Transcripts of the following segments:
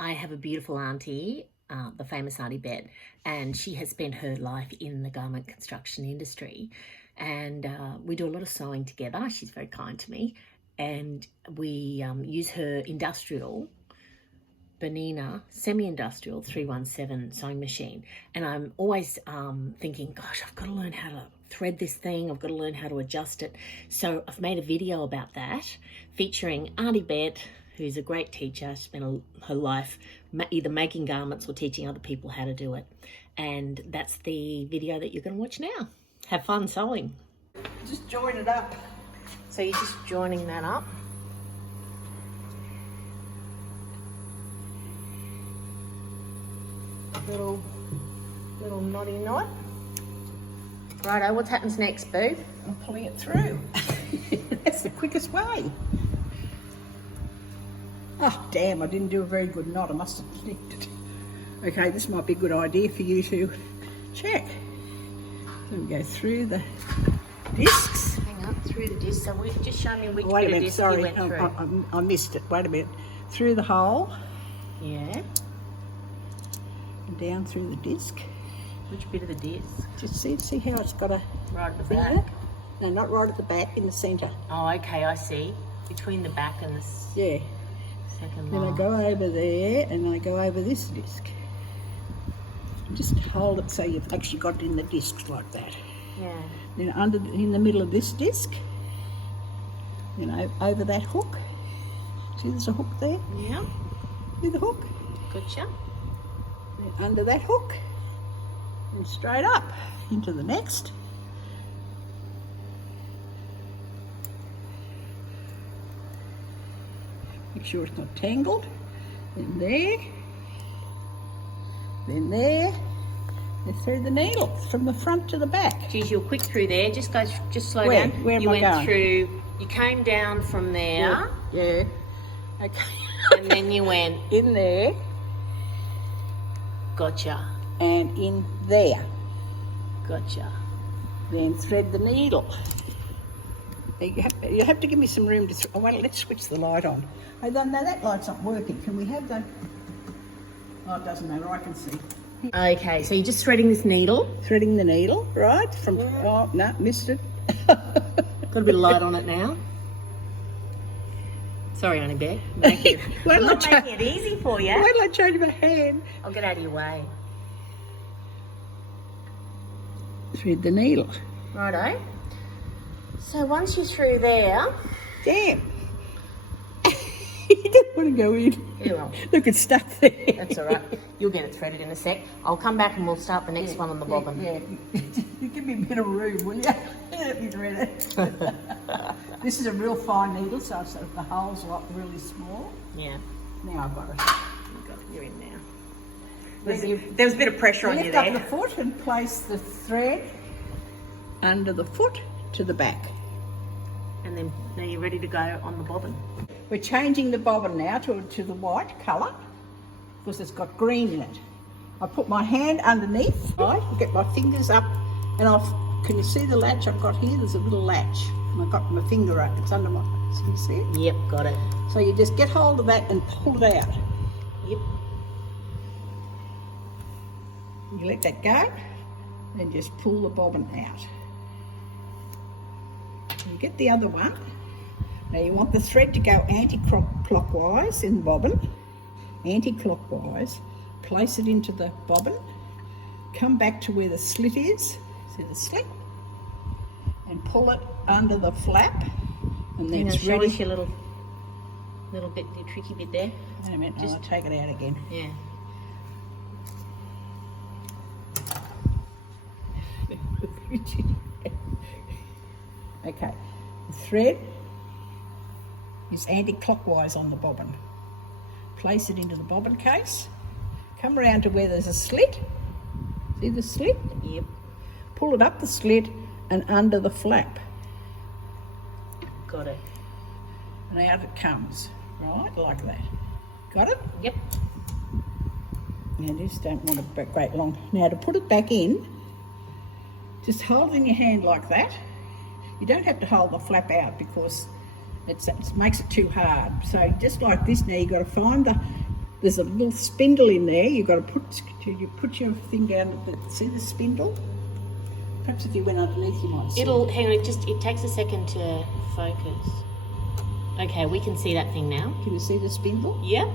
I have a beautiful auntie, the famous Auntie Bet, and she has spent her life in the garment construction industry. And we do a lot of sewing together. She's very kind to me. And we use her industrial, Bernina, semi-industrial 317 sewing machine. And I'm always thinking, gosh, I've got to learn how to thread this thing. I've got to learn how to adjust it. So I've made a video about that featuring Auntie Bet, who's a great teacher. She spent her life either making garments or teaching other people how to do it. And that's the video that you're going to watch now. Have fun sewing. Just join it up. So you're just joining that up. Little knotty knot. Righto, what happens next, Boo? I'm pulling it through. That's the quickest way. Oh, damn, I didn't do a very good knot. I must have nicked it. Okay, this might be a good idea for you to check. Let me go through the discs. Hang on, through the disc. So just show me which Wait a bit of minute, disc sorry, you went through. I missed it. Wait a minute. Through the hole. Yeah. And down through the disc. Which bit of the disc? Just see how it's got a... Right at the finger? back? No, not right at the back, in the centre. Oh, okay, I see. Between the back and the Yeah. second Then I line. go over there and I go over this disc. Just hold it so you've actually got it in the disc like that. Yeah. Then in the middle of this disc, over that hook. See, there's a hook there. Yeah. See the hook? Gotcha. Then under that hook, and straight up into the next. Make sure it's not tangled. Then there. Then there. And through the needle from the front to the back. Geez, you're quick through there. Just slow Where? down. Where am you I went going? through. You came down from there, Yeah. Okay. and then you went. In there Gotcha. and in there. Gotcha. Then thread the needle. You have to give me some room to... Oh, wait, let's switch the light on. Oh, no, that light's not working. Can we have the... Oh, it doesn't matter. I can see. Okay, so you're just threading this needle. Threading the needle, right? Oh, no, missed it. Got a bit of light on it now. Sorry, Auntie Bet. Thank you. I'm not making it easy for you. Why did I change my hand? I'll get out of your way. Thread the needle. Righto. So once you're through there... Damn. You don't want to go in. Yeah, well, Look, it's stuck there. that's all right. You'll get it threaded in a sec. I'll come back and we'll start the next one on the bobbin. Yeah. You give me a bit of room, will you? Let me thread it. This is a real fine needle, so the hole's really small. Yeah. Now I've got it. You got it. You're in now. There was a bit of pressure on you Lift up there. the foot and place the thread under the foot to the back. And then now you're ready to go on the bobbin. We're changing the bobbin now to the white colour because it's got green in it. I put my hand underneath, right, get my fingers up, and can you see the latch I've got here? There's a little latch, and I've got my finger up. It's under my, so you see it? Yep, got it. So you just get hold of that and pull it out. Yep. You let that go, and just pull the bobbin out. You get the other one. Now you want the thread to go anti-clockwise in the bobbin, anti-clockwise, place it into the bobbin, come back to where the slit is, see the slit, and pull it under the flap, and then it's Show ready. us your little bit, your tricky bit there. Wait a minute, I'll take it out again. Yeah. Okay, the thread is anti-clockwise on the bobbin. Place it into the bobbin case, come around to where there's a slit, see the slit? Yep. Pull it up the slit and under the flap, Got it. and out it comes, right, like that. Got it? Yep. Now just don't want a great long. Now to put it back in, just hold it in your hand like that. You don't have to hold the flap out because it makes it too hard. So just like this now, you've got to find there's a little spindle in there. You've got to put your thing down. See the spindle? Perhaps if you went underneath, you might see. Hang on. It takes a second to focus. Okay, we can see that thing now. Can you see the spindle? Yep.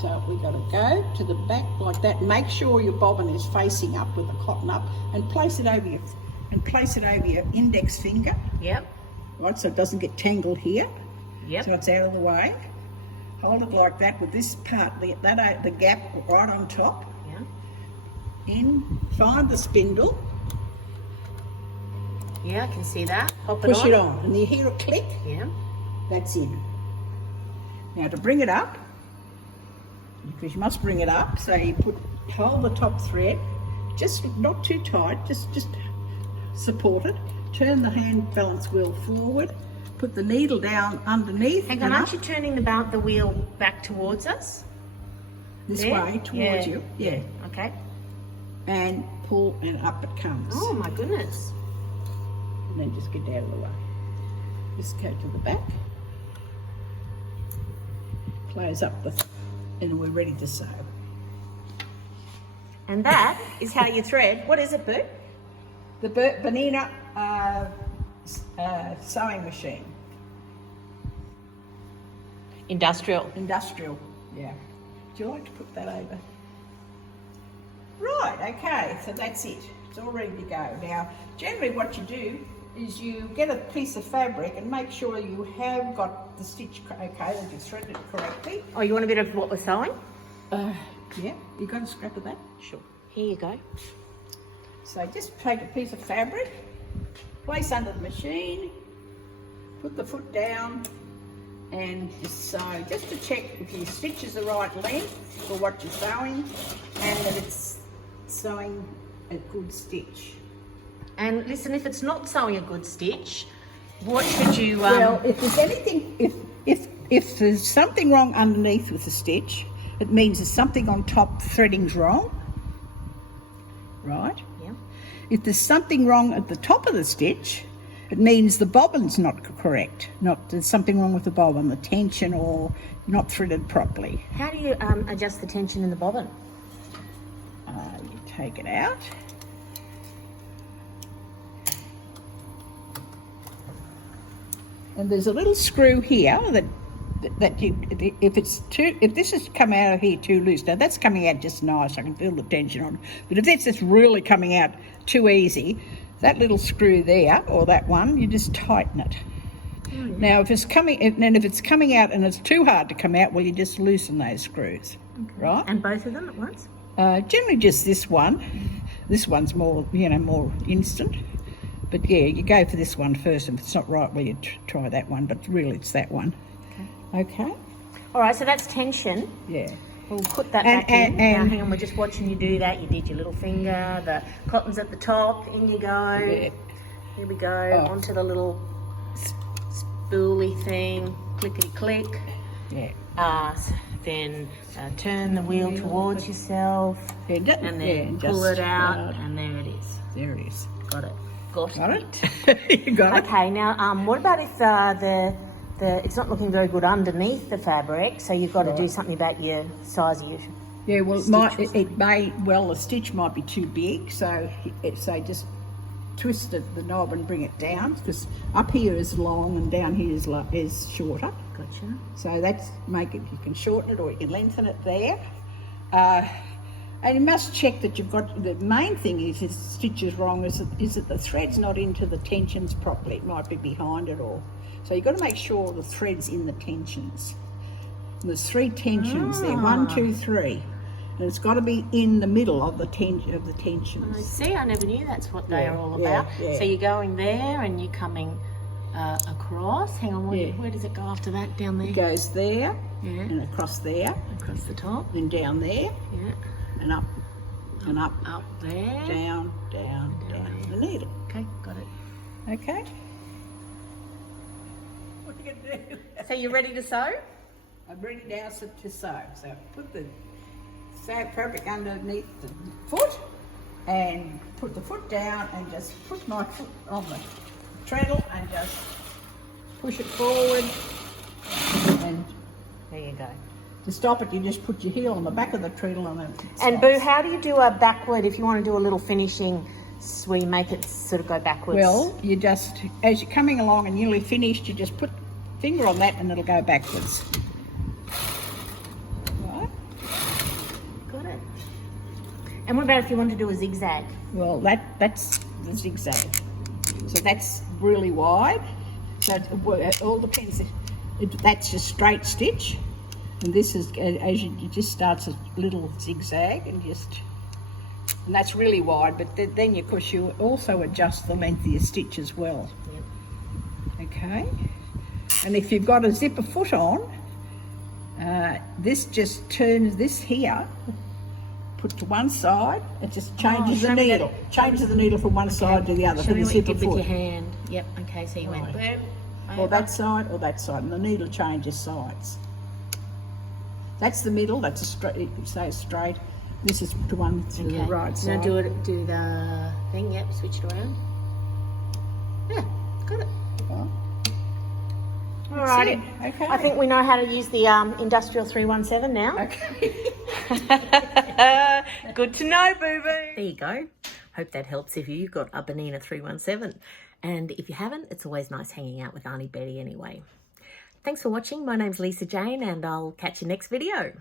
So we've got to go to the back like that. Make sure your bobbin is facing up with the cotton up, and place it over your index finger. Yep. Right, so it doesn't get tangled here. Yep. So it's out of the way. Hold it like that with this part, the gap right on top. Yeah. Find the spindle. Yeah, I can see that. Push it on, and you hear a click. Yeah. That's in. Now to bring it up, because you must bring it up, so you hold the top thread, just not too tight, just support it. Turn the hand balance wheel forward. Put the needle down underneath. Hang on, aren't you turning the wheel back towards us? This way, towards you. Yeah. Okay. And pull, and up it comes. Oh my goodness. And then just get out of the way. Just go to the back. Close up and we're ready to sew. And that is how you thread. What is it, Bert? The Bernina sewing machine. Industrial, yeah. Would you like to put that over? Right, okay, so that's it. It's all ready to go. Now, generally what you do is you get a piece of fabric and make sure you have got the stitch okay, that you've threaded it correctly. Oh, you want a bit of what we're sewing? Yeah, you got a scrap of that? Sure. Here you go. So just take a piece of fabric, place under the machine, put the foot down, and just sew, just to check if your stitch is the right length for what you're sewing, and that it's sewing a good stitch. And listen, if it's not sewing a good stitch, what should you... Well, if there's anything, if there's something wrong underneath with the stitch, it means there's something on top, threading's wrong, right? Yeah. If there's something wrong at the top of the stitch, it means the bobbin's not correct. There's something wrong with the bobbin, the tension, or not threaded properly. How do you adjust the tension in the bobbin? You take it out. And there's a little screw here that you, if this has come out of here too loose, now that's coming out just nice, I can feel the tension on it. But if that's just really coming out too easy, that little screw there, or that one, you just tighten it. Oh, yeah. Now if it's coming out and it's too hard to come out, well, you just loosen those screws, right? And both of them at once? Generally just this one. This one's more, more instant. But yeah, you go for this one first. If it's not right, well, you try that one. But really, it's that one. Okay. All right. So that's tension. Yeah. We'll put that back in. Now, hang on. We're just watching you do that. You did your little finger. The cotton's at the top. In you go. Yeah. Here we go. Onto the little spoolie thing. Clickety click. Yeah. Then turn the wheel towards yourself. Yeah, and then pull it out. And there it is. There it is. Got it. Got it? You got it? Okay, now what about if it's not looking very good underneath the fabric, so you've got to do something about your size of your Yeah, well, the stitch might be too big, so just twist the knob and bring it down, because up here is long and down here is shorter. Gotcha. So you can shorten it or you can lengthen it there. And you must check that you've got, the main thing is if the stitch is wrong, is that the thread's not into the tensions properly. It might be behind it all. So you've got to make sure the thread's in the tensions. And there's 3 tensions there, 1, 2, 3. And it's got to be in the middle of the tensions. See, I never knew that's what they are all about. Yeah. So you're going there and you're coming across. Hang on, where does it go after that? Down there? It goes there, and across there. Across the top. And down there. Yeah. And up, and up. Up there. Down the needle. Okay, got it. Okay. What are you going to do? So you're ready to sew? I'm ready now to sew. So put the fabric underneath the foot and put the foot down and just put my foot on the treadle and just push it forward, and there you go. To stop it, you just put your heel on the back of the treadle and it And stops. Boo, how do you do a backward if you want to do a little finishing where you make it sort of go backwards? Well, you just, as you're coming along and nearly finished, you just put finger on that and it'll go backwards. Right? Got it. And what about if you want to do a zigzag? Well, that's the zigzag. So that's really wide. So it all depends. That's your straight stitch. And this is, as you just starts a little zigzag and that's really wide, but then of course you also adjust the length of your stitch as well. Yep. Okay. And if you've got a zipper foot on, this just turns this here, put to one side, it just changes the needle. Changes the needle from one side to the other for the zipper foot. With your hand. Yep, okay, so you went boom. Or that side, and the needle changes sides. That's the middle, that's a straight, you say straight. This is to one to the right side. Now do the thing, yep, switch it around. Yeah, got it. Alrighty. Okay. I think we know how to use the Industrial 317 now. Okay. Good to know, Boo Boo. There you go. Hope that helps if you've got a Bernina 317. And if you haven't, it's always nice hanging out with Auntie Betty anyway. Thanks for watching. My name's Lisa Jane and I'll catch you next video.